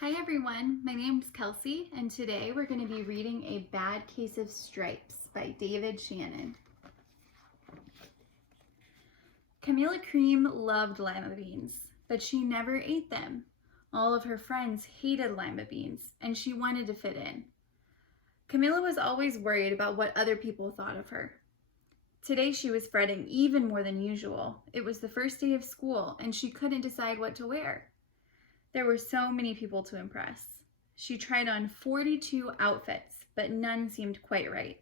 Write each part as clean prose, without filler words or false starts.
Hi everyone, my name is Kelsey and today we're going to be reading A Bad Case of Stripes by David Shannon. Camilla Cream loved lima beans, but she never ate them. All of her friends hated lima beans and she wanted to fit in. Camilla was always worried about what other people thought of her. Today she was fretting even more than usual. It was the first day of school and she couldn't decide what to wear. There were so many people to impress. She tried on 42 outfits, but none seemed quite right.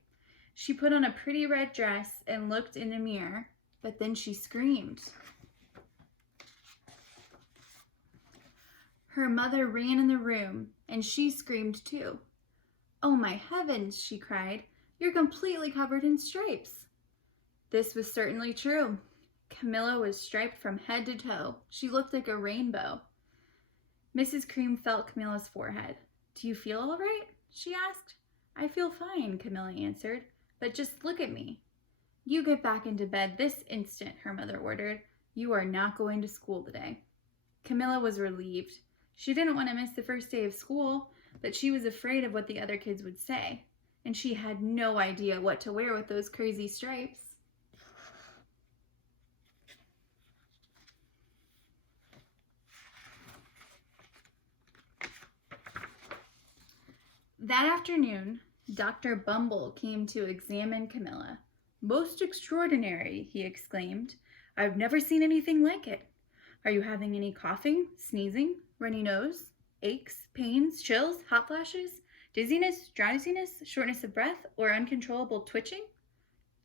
She put on a pretty red dress and looked in the mirror, but then she screamed. Her mother ran in the room, and she screamed too. "Oh my heavens," she cried, "you're completely covered in stripes." This was certainly true. Camilla was striped from head to toe. She looked like a rainbow. Mrs. Cream felt Camilla's forehead. "Do you feel all right?" she asked. "I feel fine," Camilla answered, "but just look at me." "You get back into bed this instant," her mother ordered. "You are not going to school today." Camilla was relieved. She didn't want to miss the first day of school, but she was afraid of what the other kids would say, and she had no idea what to wear with those crazy stripes. That afternoon, Dr. Bumble came to examine Camilla. "Most extraordinary," he exclaimed. "I've never seen anything like it. Are you having any coughing, sneezing, runny nose, aches, pains, chills, hot flashes, dizziness, drowsiness, shortness of breath, or uncontrollable twitching?"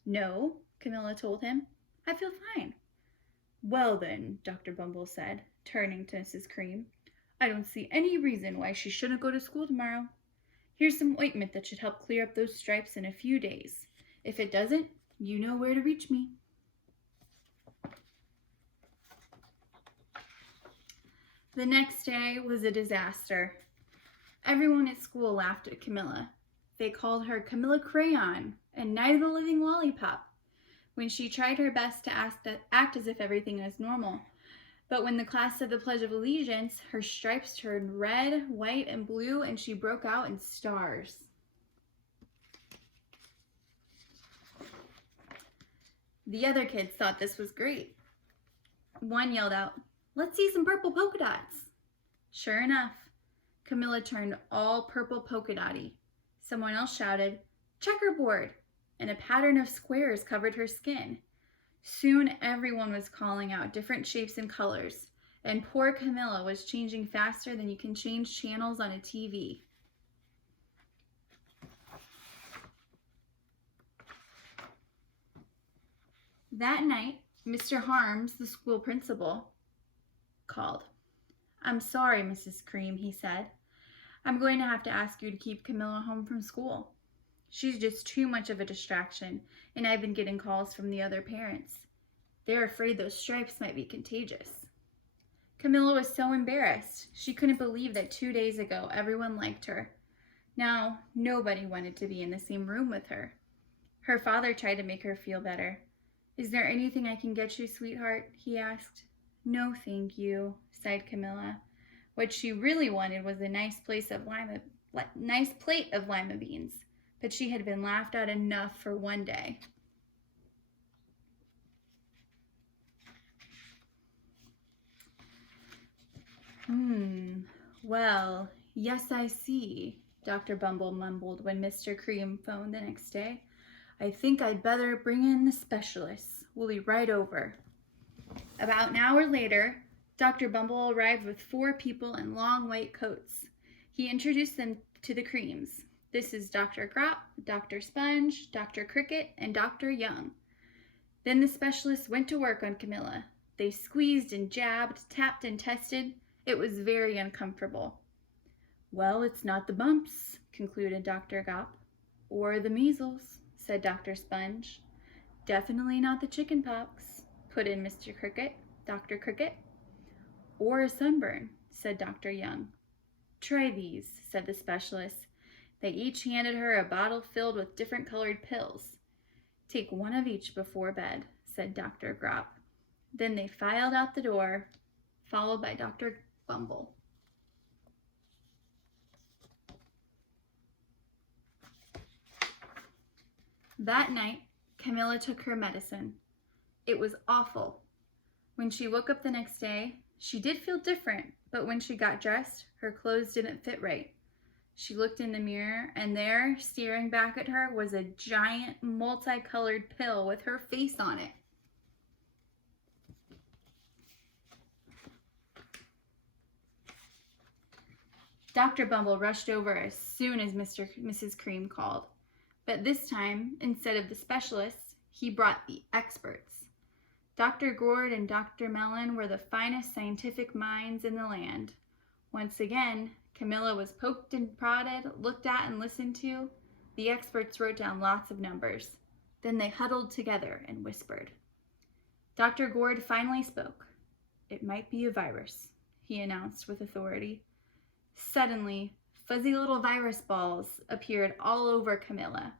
"No," Camilla told him. "I feel fine." "Well then," Dr. Bumble said, turning to Mrs. Cream, "I don't see any reason why she shouldn't go to school tomorrow. Here's some ointment that should help clear up those stripes in a few days. If it doesn't, you know where to reach me." The next day was a disaster. Everyone at school laughed at Camilla. They called her Camilla Crayon and Night of the Living Lollipop when she tried her best to act as if everything was normal. But when the class said the Pledge of Allegiance, her stripes turned red, white, and blue, and she broke out in stars. The other kids thought this was great. One yelled out, "Let's see some purple polka dots." Sure enough, Camilla turned all purple polka dotty. Someone else shouted, "Checkerboard," and a pattern of squares covered her skin. Soon everyone was calling out different shapes and colors, and poor Camilla was changing faster than you can change channels on a TV. That night, Mr. Harms, the school principal, called. "I'm sorry, Mrs. Cream," he said. "I'm going to have to ask you to keep Camilla home from school. She's just too much of a distraction, and I've been getting calls from the other parents. They're afraid those stripes might be contagious." Camilla was so embarrassed. She couldn't believe that 2 days ago everyone liked her. Now, nobody wanted to be in the same room with her. Her father tried to make her feel better. "Is there anything I can get you, sweetheart?" he asked. "No, thank you," sighed Camilla. What she really wanted was a nice plate of lima beans, but she had been laughed at enough for one day. Well, yes, I see," Dr. Bumble mumbled when Mr. Cream phoned the next day. "I think I'd better bring in the specialists. We'll be right over." About an hour later, Dr. Bumble arrived with 4 people in long white coats. He introduced them to the Creams. "This is Dr. Grop, Dr. Sponge, Dr. Cricket, and Dr. Young." Then the specialists went to work on Camilla. They squeezed and jabbed, tapped and tested. It was very uncomfortable. "Well, it's not the bumps," concluded Dr. Gop. "Or the measles," said Dr. Sponge. "Definitely not the chicken pox," put in Mr. Cricket, Dr. Cricket. "Or a sunburn," said Dr. Young. "Try these," said the specialist. They each handed her a bottle filled with different colored pills. "Take one of each before bed," said Dr. Grop. Then they filed out the door, followed by Dr. Bumble. That night, Camilla took her medicine. It was awful. When she woke up the next day, she did feel different, but when she got dressed, her clothes didn't fit right. She looked in the mirror, and there, staring back at her, was a giant, multicolored pill with her face on it. Dr. Bumble rushed over as soon as Mrs. Cream called. But this time, instead of the specialists, he brought the experts. Dr. Gourd and Dr. Mellon were the finest scientific minds in the land. Once again, Camilla was poked and prodded, looked at and listened to. The experts wrote down lots of numbers. Then they huddled together and whispered. Dr. Gourd finally spoke. "It might be a virus," he announced with authority. Suddenly, fuzzy little virus balls appeared all over Camilla.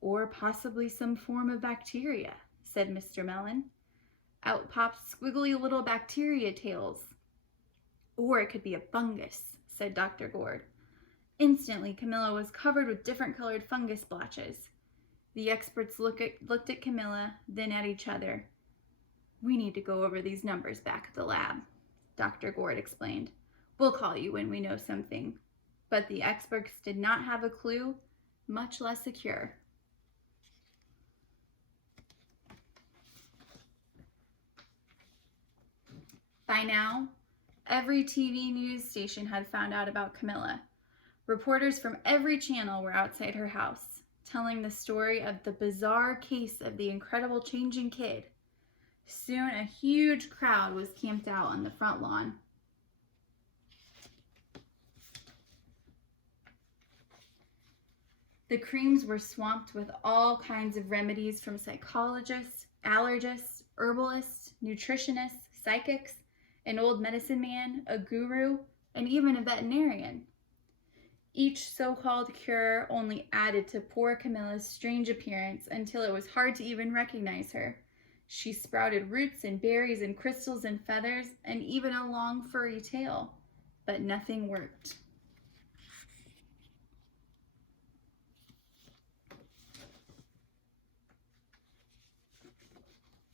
"Or possibly some form of bacteria," said Mr. Mellon. Out popped squiggly little bacteria tails. "Or it could be a fungus," said Dr. Gourd. Instantly, Camilla was covered with different colored fungus blotches. The experts looked at Camilla, then at each other. "We need to go over these numbers back at the lab," Dr. Gourd explained. "We'll call you when we know something." But the experts did not have a clue, much less a cure. By now, every TV news station had found out about Camilla. Reporters from every channel were outside her house, telling the story of the bizarre case of the incredible changing kid. Soon, a huge crowd was camped out on the front lawn. The Creams were swamped with all kinds of remedies from psychologists, allergists, herbalists, nutritionists, psychics, an old medicine man, a guru, and even a veterinarian. Each so-called cure only added to poor Camilla's strange appearance until it was hard to even recognize her. She sprouted roots and berries and crystals and feathers and even a long furry tail, but nothing worked.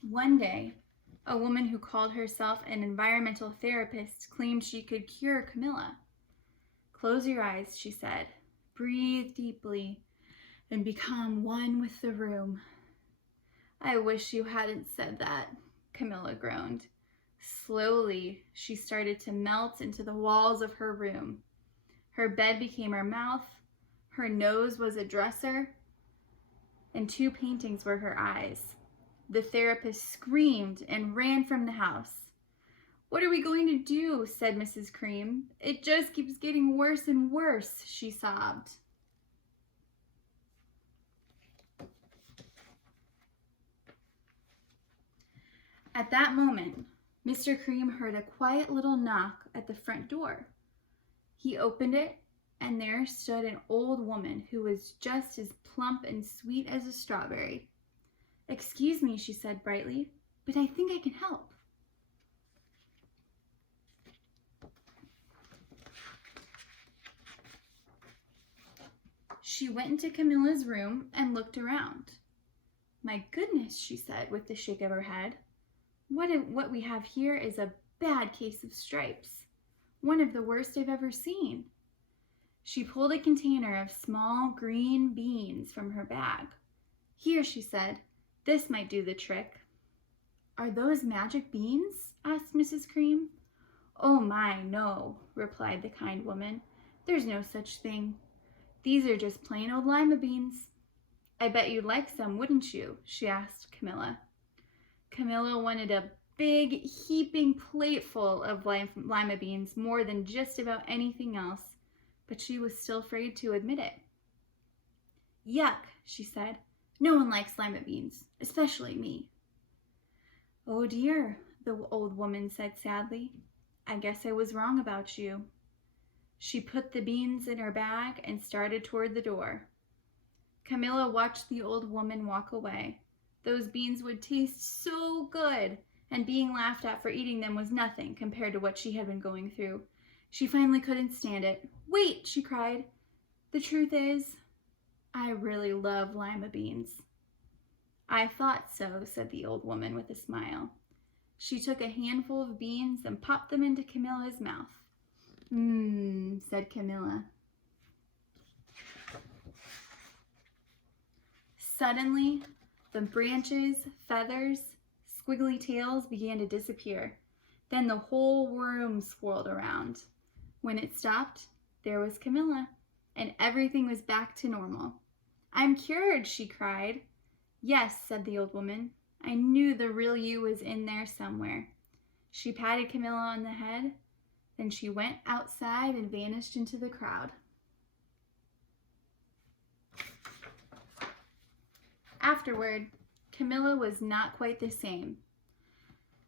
One day, a woman who called herself an environmental therapist claimed she could cure Camilla. "Close your eyes," she said. "Breathe deeply and become one with the room." "I wish you hadn't said that," Camilla groaned. Slowly, she started to melt into the walls of her room. Her bed became her mouth, her nose was a dresser, and 2 paintings were her eyes. The therapist screamed and ran from the house. "What are we going to do?" said Mrs. Cream. "It just keeps getting worse and worse," she sobbed. At that moment, Mr. Cream heard a quiet little knock at the front door. He opened it, and there stood an old woman who was just as plump and sweet as a strawberry. "Excuse me," she said brightly, "but I think I can help." She went into Camilla's room and looked around. "My goodness," she said with a shake of her head. What we have here is a bad case of stripes. One of the worst I've ever seen." She pulled a container of small green beans from her bag. "Here," she said, "this might do the trick." "Are those magic beans?" asked Mrs. Cream. "Oh my, no," replied the kind woman. "There's no such thing. These are just plain old lima beans." "I bet you'd like some, wouldn't you?" she asked Camilla. Camilla wanted a big, heaping plateful of lima beans more than just about anything else, but she was still afraid to admit it. "Yuck," she said. "No one likes lima beans, especially me." "Oh dear," the old woman said sadly. "I guess I was wrong about you." She put the beans in her bag and started toward the door. Camilla watched the old woman walk away. Those beans would taste so good, and being laughed at for eating them was nothing compared to what she had been going through. She finally couldn't stand it. "Wait," she cried. "The truth is, I really love lima beans. I thought so, said the old woman with a smile. She took a handful of beans and popped them into Camilla's mouth. Said Camilla. Suddenly, the branches, feathers, squiggly tails began to disappear. Then the whole room swirled around. When it stopped, there was Camilla, and everything was back to normal. I'm cured, she cried. Yes, said the old woman. I knew the real you was in there somewhere. She patted Camilla on the head, then she went outside and vanished into the crowd. Afterward, Camilla was not quite the same.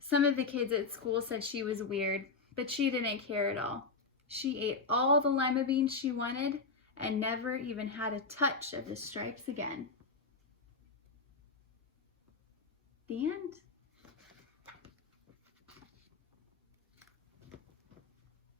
Some of the kids at school said she was weird, but she didn't care at all. She ate all the lima beans she wanted and never even had a touch of the stripes again. The end.